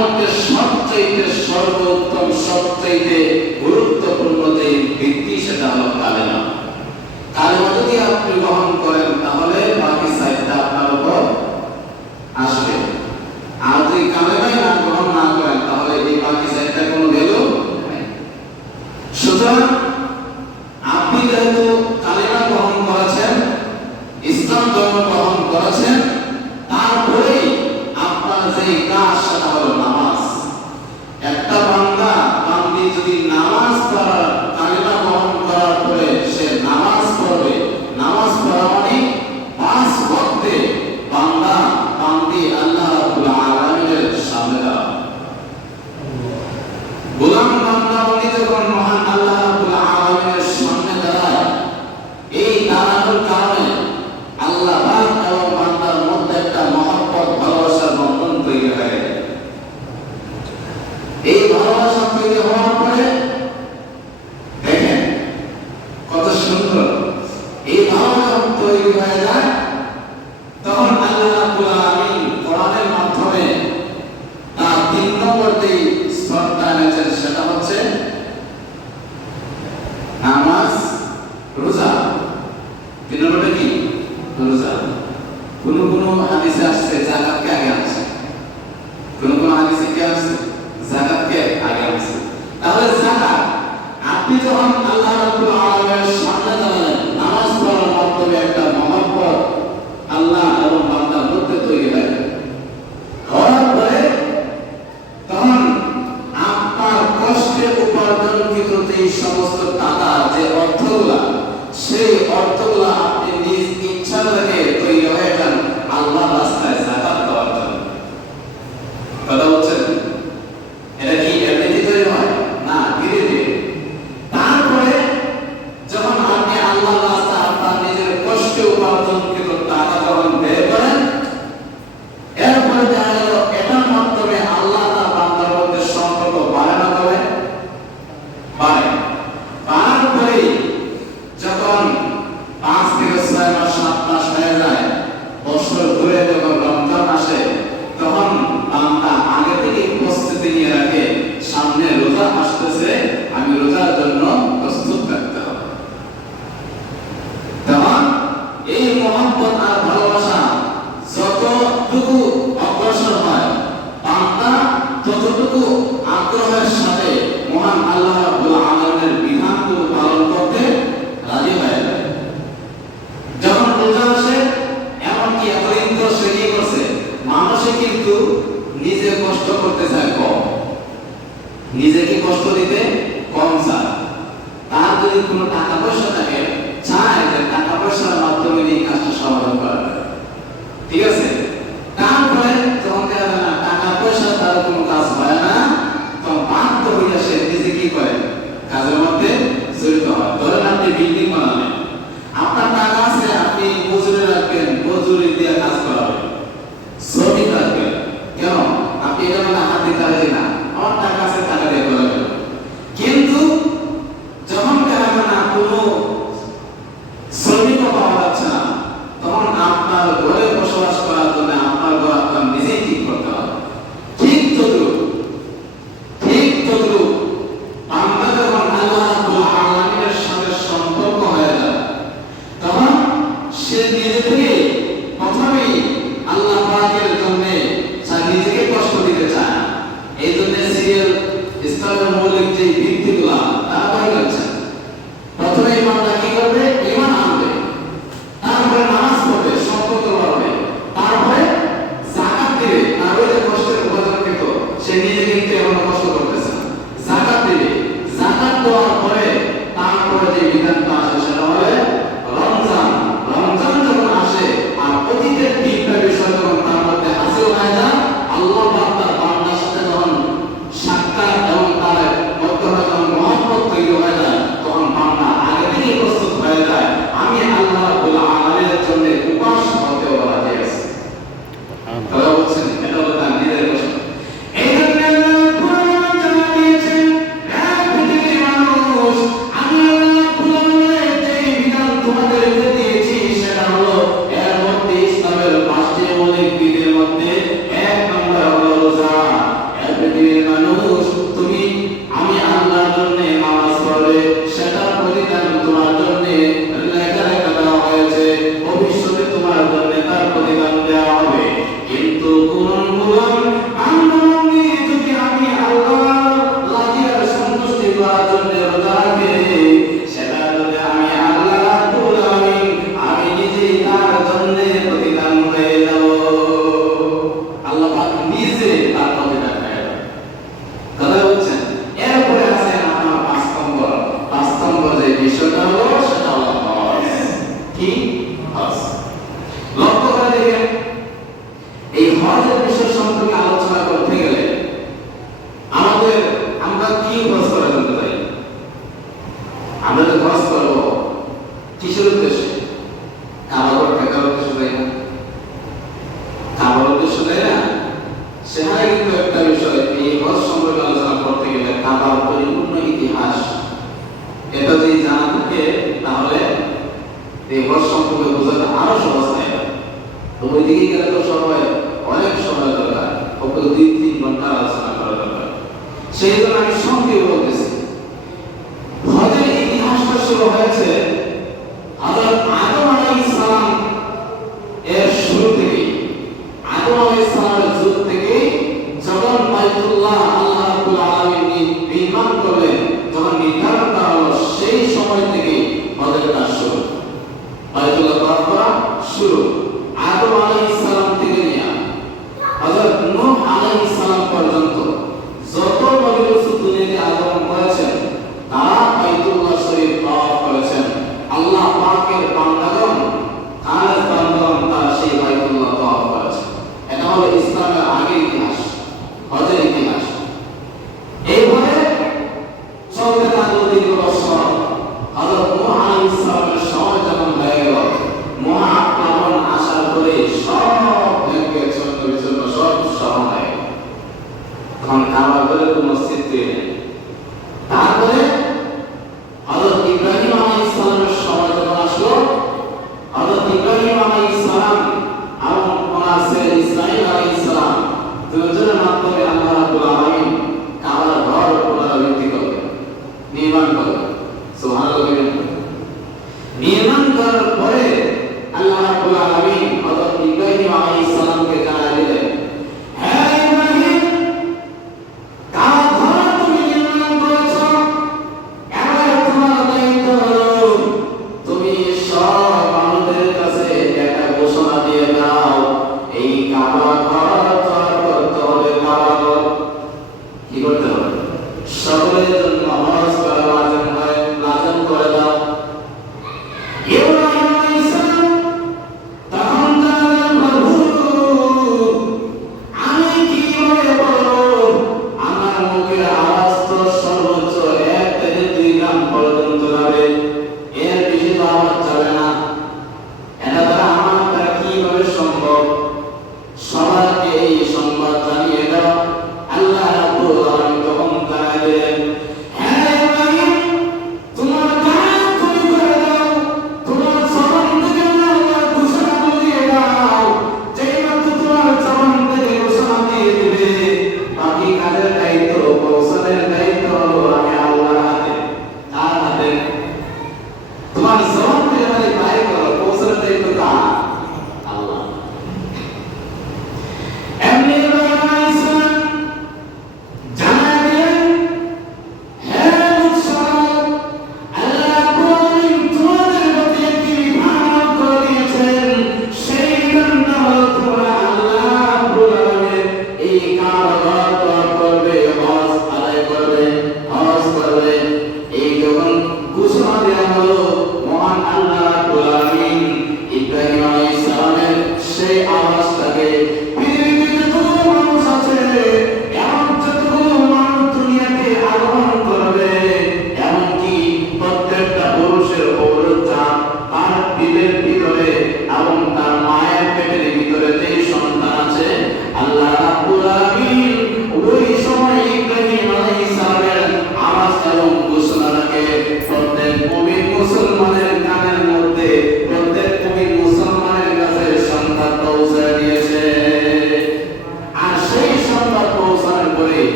মধ্যে সবচেয়ে সর্বোত্তম সবচেয়ে গুরুত্বপূর্ণ যে ভিত্তি সেটা হলো কালেমা। কালেমা যদি আপনি গ্রহণ করেন, তাহলে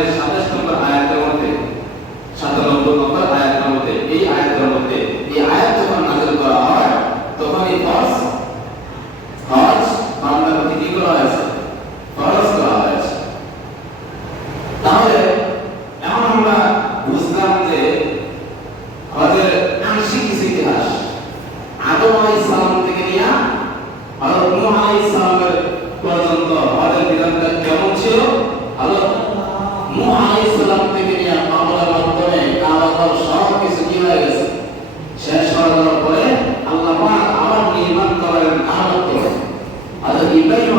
কোরআনের সাতাশ নম্বর আয়াতের মধ্যে, সাতানব্বই নম্বর আয়াতের মধ্যে, এই আয়াতের মধ্যে, এই আয়াত যখন নাজিল করা হয় তখন এই ফরজ liberi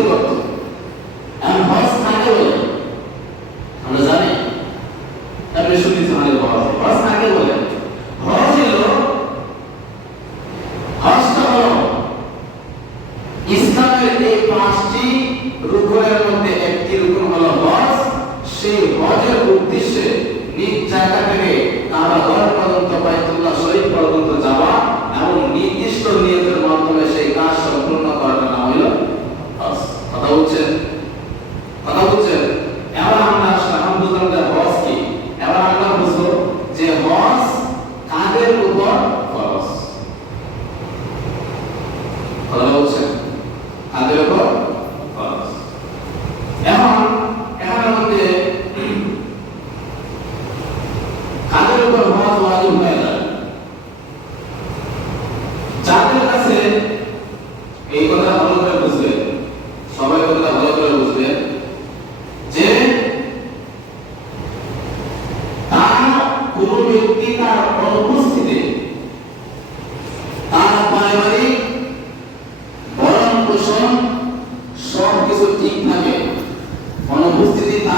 Lula.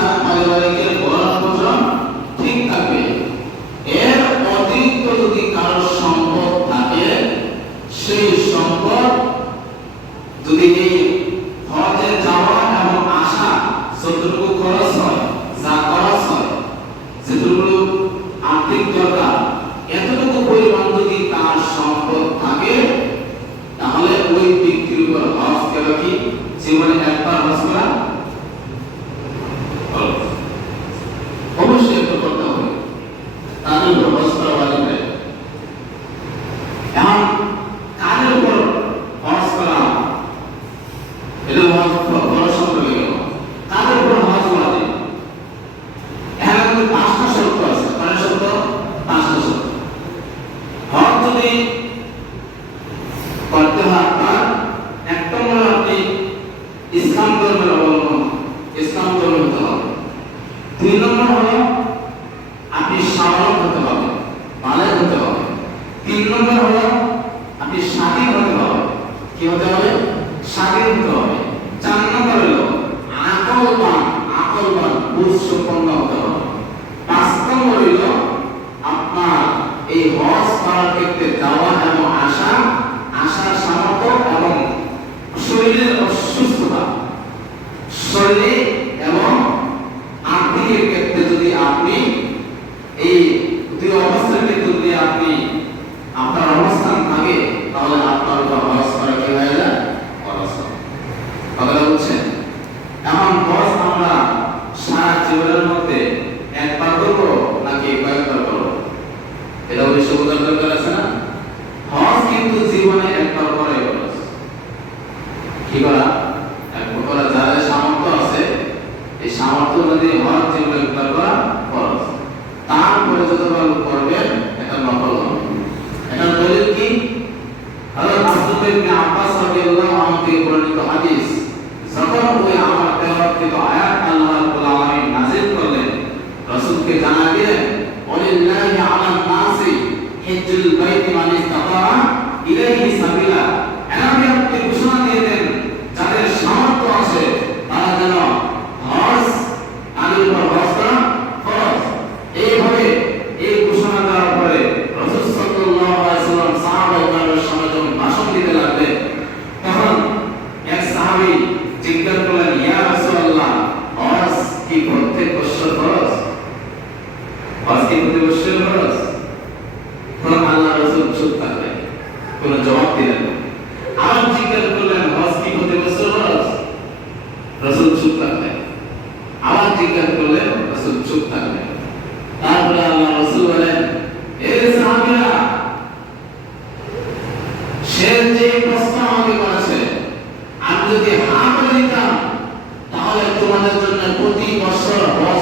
তার পারিবারিকের পোষণ ঠিক থাকবে। এর অতিরিক্ত যদি কারোর Lúcio ছেলের যে প্রশ্ন আমাকে করেছে, আমি যদি হা করে দিতাম তাহলে তোমাদের জন্য প্রতি বছর হজ